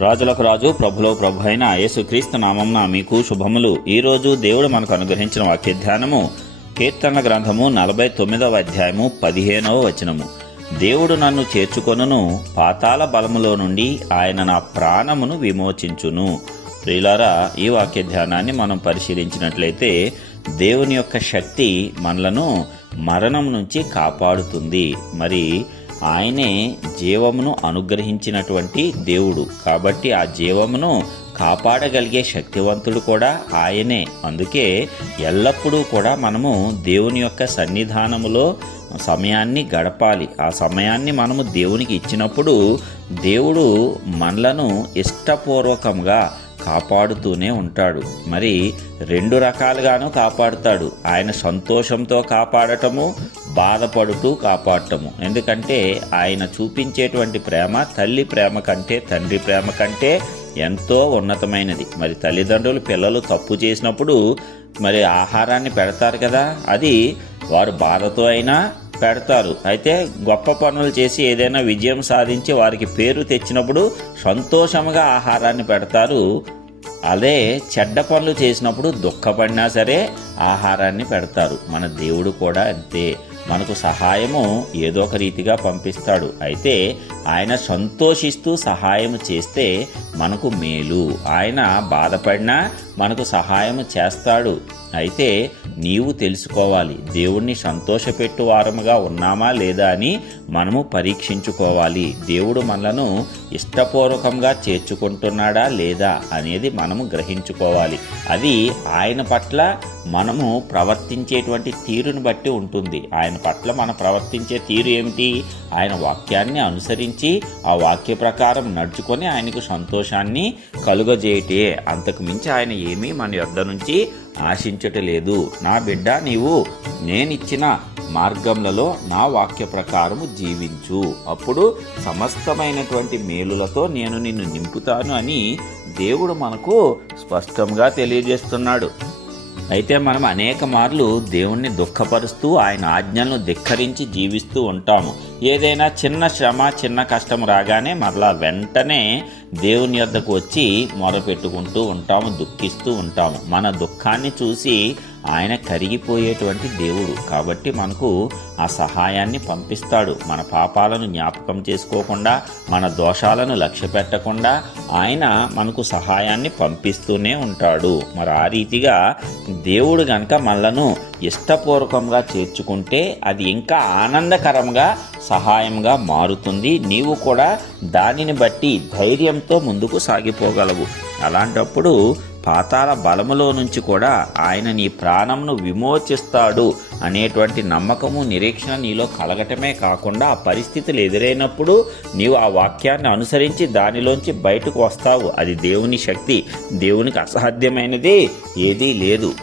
రాజులకు రాజు ప్రభులో ప్రభు అయిన యేసుక్రీస్తు నామంన మీకు శుభములు. ఈరోజు దేవుడు మనకు అనుగ్రహించిన వాక్య ధ్యానము కీర్తన గ్రంథము నలభై తొమ్మిదవ అధ్యాయము పదిహేనవ వచనము. దేవుడు నన్ను చేర్చుకొనును పాతాల బలములో నుండి ఆయన నా ప్రాణమును విమోచించును. ప్రియులారా ఈ వాక్య ధ్యానాన్ని మనం పరిశీలించినట్లయితే దేవుని యొక్క శక్తి మనలను మరణం నుంచి కాపాడుతుంది. మరి ఆయనే జీవమును అనుగ్రహించినటువంటి దేవుడు. కాబట్టి ఆ జీవమును కాపాడగలిగే శక్తివంతుడు కూడా ఆయనే. అందుకే ఎల్లప్పుడూ కూడా మనము దేవుని యొక్క సన్నిధానములో సమయాన్ని గడపాలి. ఆ సమయాన్ని మనము దేవునికి ఇచ్చినప్పుడు దేవుడు మనలను ఇష్టపూర్వకంగా కాపాడుతూనే ఉంటాడు. మరి రెండు రకాలుగాను కాపాడుతాడు. ఆయన సంతోషంతో కాపాడటము బాధపడుతూ కాపాడటము. ఎందుకంటే ఆయన చూపించేటువంటి ప్రేమ తల్లి ప్రేమ కంటే తండ్రి ప్రేమ కంటే ఎంతో ఉన్నతమైనది. మరి తల్లిదండ్రులు పిల్లలు తప్పు చేసినప్పుడు మరి ఆహారాన్ని పెడతారు కదా? అది వారు బాధతో అయినా పెడతారు. అయితే గొప్ప పనులు చేసి ఏదైనా విజయం సాధించి వారికి పేరు తెచ్చినప్పుడు సంతోషంగా ఆహారాన్ని పెడతారు. అదే చెడ్డ పనులు చేసినప్పుడు దుఃఖపడినా సరే ఆహారాన్ని పెడతారు. మన దేవుడు కూడా అంతే. మనకు సహాయము ఏదో ఒక రీతిగా పంపిస్తాడు. అయితే ఆయన సంతోషిస్తూ సహాయం చేస్తే మనకు మేలు. ఆయన బాధపడినా మనకు సహాయం చేస్తాడు. అయితే నీవు తెలుసుకోవాలి దేవుణ్ణి సంతోషపెట్టు వారముగా ఉన్నామా లేదా అని మనము పరీక్షించుకోవాలి. దేవుడు మనలను ఇష్టపూర్వకంగా చేర్చుకుంటున్నాడా లేదా అనేది మనము గ్రహించుకోవాలి. అది ఆయన పట్ల మనము ప్రవర్తించేటువంటి తీరును బట్టి ఉంటుంది. ఆయన పట్ల మనం ప్రవర్తించే తీరు ఏమిటి? ఆయన వాక్యాన్ని అనుసరించి ఆ వాక్య ప్రకారం నడుచుకొని ఆయనకు సంతోషాన్ని కలుగజేయటే. అంతకు మించి ఆయన ఏమీ మన యొద్ద నుంచి ఆశించటలేదు నా బిడ్డ నీవు నేనిచ్చిన మార్గములలో నా వాక్య ప్రకారము జీవించు. అప్పుడు సమస్తమైనటువంటి మేలులతో నేను నిన్ను నింపుతాను అని దేవుడు మనకు స్పష్టంగా తెలియజేస్తున్నాడు. అయితే మనం అనేక మార్లు దేవుణ్ణి దుఃఖపరుస్తూ ఆయన ఆజ్ఞలను ధిక్కరించి జీవిస్తూ ఉంటాము. ఏదైనా చిన్న శ్రమ చిన్న కష్టం రాగానే మరలా వెంటనే దేవుని యొద్దకు వచ్చి మొరపెట్టుకుంటూ ఉంటాము దుఃఖిస్తూ ఉంటాము. మన దుఃఖాన్ని చూసి ఆయన కరిగిపోయేటువంటి దేవుడు. కాబట్టి మనకు ఆ సహాయాన్ని పంపిస్తాడు. మన పాపాలను జ్ఞాపకం చేసుకోకుండా మన దోషాలను లక్ష్య పెట్టకుండా ఆయన మనకు సహాయాన్ని పంపిస్తూనే ఉంటాడు. మరి ఆ రీతిగా దేవుడు గనక మనలను ఇష్టపూర్వకంగా చేర్చుకుంటే అది ఇంకా ఆనందకరంగా సహాయంగా మారుతుంది. నీవు కూడా దానిని బట్టి ధైర్యంతో ముందుకు సాగిపోగలవు. అలాంటప్పుడు పాతాల బలములో నుంచి కూడా ఆయన నీ ప్రాణంను విమోచిస్తాడు అనేటువంటి నమ్మకము నిరీక్షణ నీలో కలగటమే కాకుండా ఆ పరిస్థితులు ఎదురైనప్పుడు నీవు ఆ వాక్యాన్ని అనుసరించి దానిలోంచి బయటకు వస్తావు. అది దేవుని శక్తి. దేవునికి అసాధ్యమైనది ఏదీ లేదు.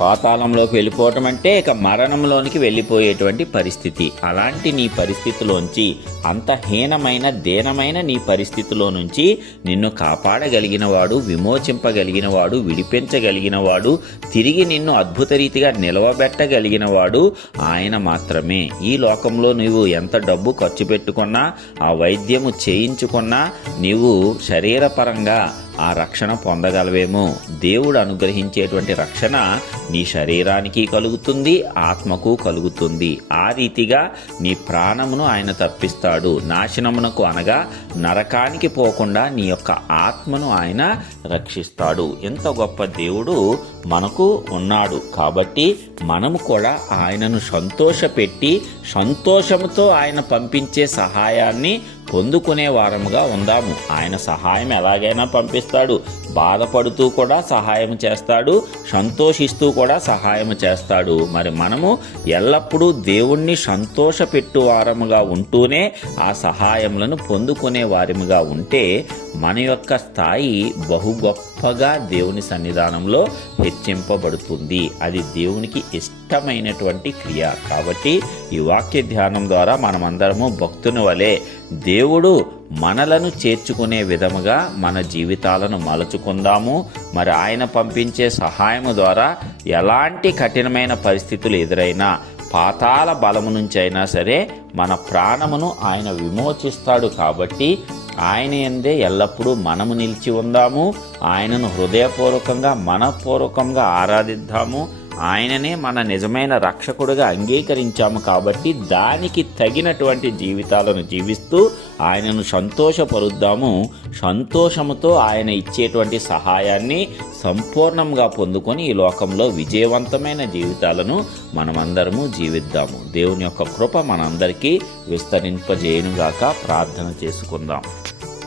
పాతాళంలోకి వెళ్ళిపోవటం అంటే ఇక మరణంలోనికి వెళ్ళిపోయేటువంటి పరిస్థితి. అలాంటి నీ పరిస్థితిలోంచి అంత హీనమైన దీనమైన నీ పరిస్థితిలో నుంచి నిన్ను కాపాడగలిగినవాడు విమోచింపగలిగినవాడు విడిపించగలిగినవాడు తిరిగి నిన్ను అద్భుత రీతిగా నిలవబెట్టగలిగినవాడు ఆయన మాత్రమే. ఈ లోకంలో నువ్వు ఎంత డబ్బు ఖర్చు పెట్టుకున్నా ఆ వైద్యము చేయించుకున్నా నీవు శరీరపరంగా ఆ రక్షణ పొందగలవేమో. దేవుడు అనుగ్రహించేటువంటి రక్షణ నీ శరీరానికి కలుగుతుంది ఆత్మకు కలుగుతుంది. ఆ రీతిగా నీ ప్రాణమును ఆయన తప్పిస్తాడు. నాశనమునకు అనగా నరకానికి పోకుండా నీ యొక్క ఆత్మను ఆయన రక్షిస్తాడు. ఎంత గొప్ప దేవుడు మనకు ఉన్నాడు. కాబట్టి మనము కూడా ఆయనను సంతోషపెట్టి సంతోషముతో ఆయన పంపించే సహాయాన్ని పొందుకునే వారముగా ఉందాము. ఆయన సహాయం ఎలాగైనా పంపిస్తాడు. బాధపడుతూ కూడా సహాయం చేస్తాడు. సంతోషిస్తూ కూడా సహాయం చేస్తాడు. మరి మనము ఎల్లప్పుడూ దేవుణ్ణి సంతోషపెట్టు వారముగా ఉంటూనే ఆ సహాయములను పొందుకునే వారముగా ఉంటే మన యొక్క స్థాయి బహు గొప్ప గొప్పగా దేవుని సన్నిధానంలో హెచ్చింపబడుతుంది. అది దేవునికి ఇష్టమైనటువంటి క్రియ. కాబట్టి ఈ వాక్య ధ్యానం ద్వారా మనమందరము భక్తుని వలె దేవుడు మనలను చేర్చుకునే విధముగా మన జీవితాలను మలుచుకుందాము. మరి ఆయన పంపించే సహాయము ద్వారా ఎలాంటి కఠినమైన పరిస్థితులు ఎదురైనా పాతాల బలము నుంచి అయినా సరే మన ప్రాణమును ఆయన విమోచిస్తాడు. కాబట్టి ఆయన ఎందే ఎల్లప్పుడూ మనము నిలిచి ఉందాము. ఆయనను హృదయపూర్వకంగా మనపూర్వకంగా ఆరాధిద్దాము. ఆయననే మన నిజమైన రక్షకుడుగా అంగీకరించాము కాబట్టి దానికి తగినటువంటి జీవితాలను జీవిస్తూ ఆయనను సంతోషపరుద్దాము. సంతోషముతో ఆయన ఇచ్చేటువంటి సహాయాన్ని సంపూర్ణంగా పొందుకొని ఈ లోకంలో విజయవంతమైన జీవితాలను మనమందరము జీవిద్దాము. దేవుని యొక్క కృప మనందరికీ విస్తరింపజేయునుగాక. ప్రార్థన చేసుకుందాం.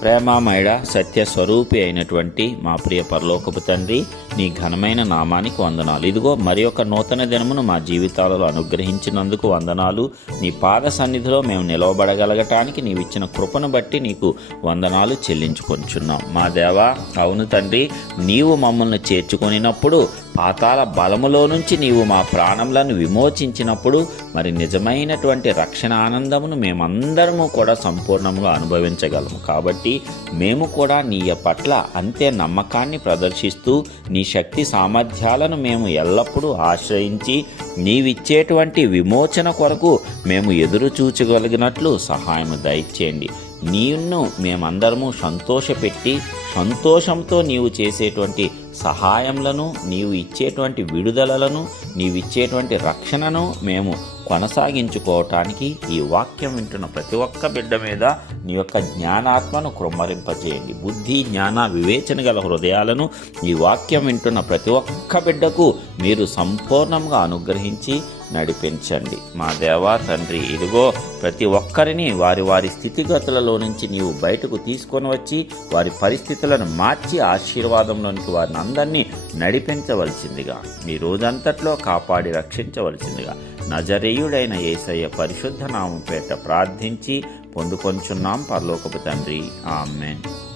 ప్రేమామయుడ సత్య స్వరూపి అయినటువంటి మా ప్రియ పరలోకపు తండ్రి నీ ఘనమైన నామానికి వందనాలు. ఇదిగో మరి ఒక నూతన దినమును మా జీవితాలలో అనుగ్రహించినందుకు వందనాలు. నీ పాద సన్నిధిలో మేము నిలవబడగలగటానికి నీవిచ్చిన కృపను బట్టి నీకు వందనాలు చెల్లించుకొంచున్నాం. మా దేవా అవును తండ్రి నీవు మమ్మల్ని చేర్చుకొనినప్పుడు పాతాల బలములో నుంచి నీవు మా ప్రాణములను విమోచించినప్పుడు మరి నిజమైనటువంటి రక్షణ ఆనందమును మేమందరము కూడా సంపూర్ణంగా అనుభవించగలము. కాబట్టి మేము కూడా నీ పట్ల అంతే నమ్మకాన్ని ప్రదర్శిస్తూ నీ శక్తి సామర్థ్యాలను మేము ఎల్లప్పుడూ ఆశ్రయించి నీవిచ్చేటువంటి విమోచన కొరకు మేము ఎదురు చూచగలిగినట్లు సహాయం దయచేయండి. నీవును మేమందరము సంతోషపెట్టి సంతోషంతో నీవు చేసేటువంటి సహాయములను నీవు ఇచ్చేటువంటి విడుదలలను నీవు ఇచ్చేటువంటి రక్షణను మేము కొనసాగించుకోవటానికి ఈ వాక్యం వింటున్న ప్రతి ఒక్క బిడ్డ మీద నీ యొక్క జ్ఞానాత్మను కృమ్మరింపజేయండి బుద్ధి జ్ఞాన వివేచన గల హృదయాలను ఈ వాక్యం వింటున్న ప్రతి ఒక్క బిడ్డకు మీరు సంపూర్ణంగా అనుగ్రహించి నడిపించండి. మా దేవా తండ్రి ఇదిగో ప్రతి ఒక్కరిని వారి వారి స్థితిగతులలో నుంచి నీవు బయటకు తీసుకొని వచ్చి వారి పరిస్థితులను మార్చి ఆశీర్వాదంలోనికి వారిని అందరినీ నడిపించవలసిందిగా మీ రోజంతట్లో కాపాడి రక్షించవలసిందిగా నజరేయుడైన యేసయ్య పరిశుద్ధ నామం పేట ప్రార్థించి పొందుకొంచున్నాం పరలోకపు తండ్రి. ఆమెన్.